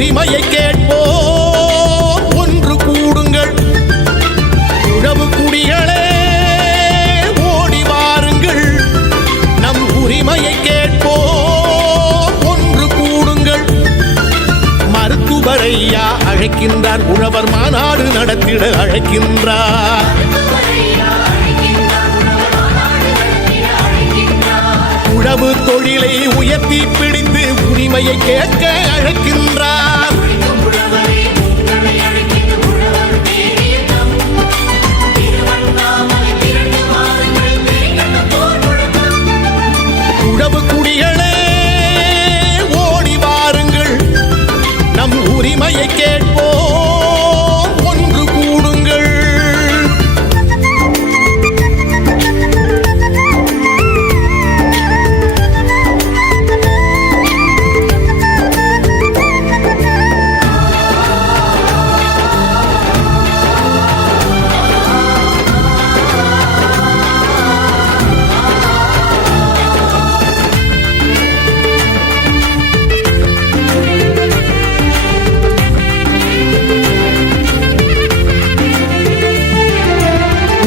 உரிமையை கேட்போம் ஒன்று கூடுங்கள். உழவு குடிகளே ஓடி வாருங்கள், நம் உரிமையை கேட்போம் ஒன்று கூடுங்கள். மருத்துவரையா அழைக்கின்றார், உழவர் மாநாடு நடத்திட அழைக்கின்றார். உழவு தொழிலை உயர்த்தி பிடித்து உரிமையை கேட்க அழைக்கின்றார். உழவு குடிகளே ஓடி வாருங்கள், நம் உரிமையை கேட்போம் ஒன்று கூடுங்கள்.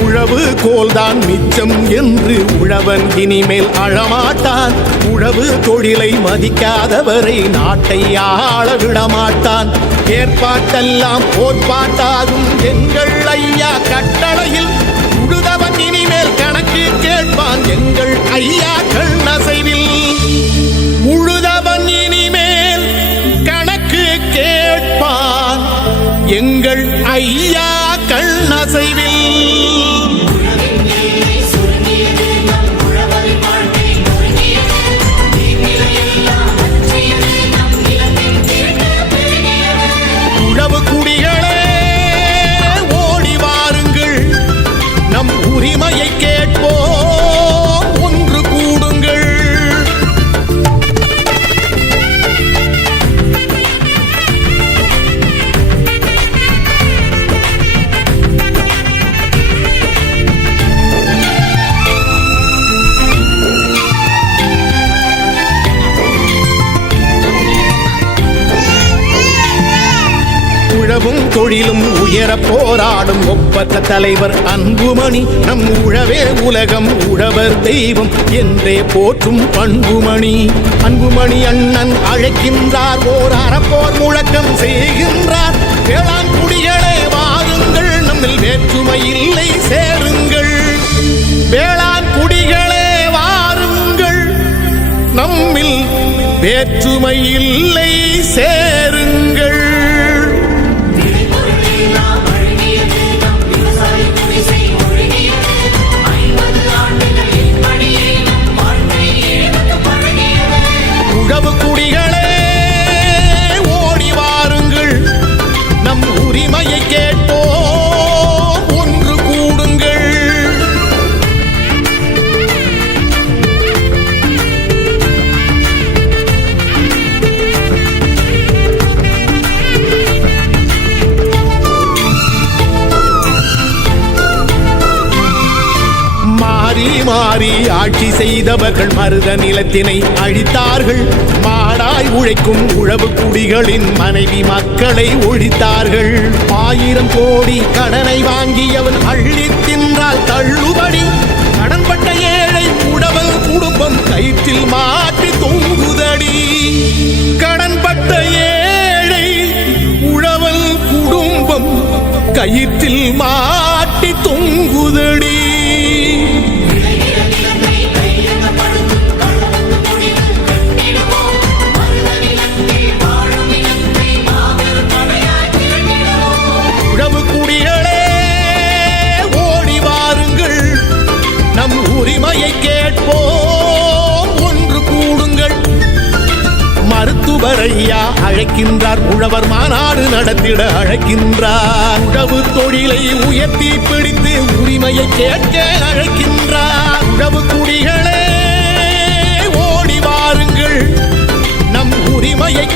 உழவு கோல்தான் மிச்சம் என்று உழவன் இனிமேல் அழமாட்டான். உழவு தொழிலை மதிக்காதவரை நாட்டை ஆள விடமாட்டான். ஏற்பாட்டெல்லாம் போர்ப்பாட்டாகும் எங்கள் ஐயா கட்டளையில் உழுதவன் இனிமேல் கணக்கு கேட்பான் எங்கள் ஐயா கண்ணசைவில். உழுதவன் இனிமேல் கணக்கு கேட்பான் எங்கள் ஐயா கண்ணசைவில். உழவு குடிகளே ஓடி வாருங்கள், நம் உரிமையை கேட்போம் ஒன்று கூடுங்கள். உழவும் தொழிலும் உயர போராடும் ஒப்பற்ற தலைவர் அன்புமணி. நம் உழவே உலகம், உழவர் தெய்வம் என்றே போற்றும் பண்புமணி. அன்புமணி அண்ணன் அழைக்கின்றார், ஓர் அறப்போர் முழக்கம் செய்கின்றார். வேளாண் குடிகளே வாருங்கள், நம்மில் வேற்றுமை இல்லை சேருங்கள். வேளாண் குடிகளே வாருங்கள், நம்மில் வேற்றுமை இல்லை சேருங்கள். உழவு குடிகளே ஓடி வாருங்கள், நம் உரிமையை கேட்போம் ஒன்று கூடுங்கள். மாறி மாறி ஆட்சி செய்தவர்கள் மருத நிலத்தினை அழித்தார்கள். மாடாய் உழைக்கும் உழவு குடிகளின் மனைவி மக்களை ஒழித்தார்கள். 1000 கோடி கடனை வாங்கியவன் அள்ளி தின்றால் தள்ளுபடி. கடன்பட்ட ஏழை உழவர் குடும்பம் கயிற்றில் மாட்டி தொங்குதடி. கடன்பட்ட ஏழை உழவர் குடும்பம் கயிற்றில் மாட்டி தொங்குதடி. உழவு குடிகளே ஓடி வாருங்கள், நம் உரிமையை கேட்போம் ஒன்று கூடுங்கள். மருத்துவரையா அழைக்கின்றார், உழவர் மாநாடு நடத்திட அழைக்கின்றார். உழவு தொழிலை உயர்த்தி பிடித்து உரிமையை கேட்க அழைக்கின்றார். உழவு குடிகளே ஓடி வாருங்கள், நம் உரிமையை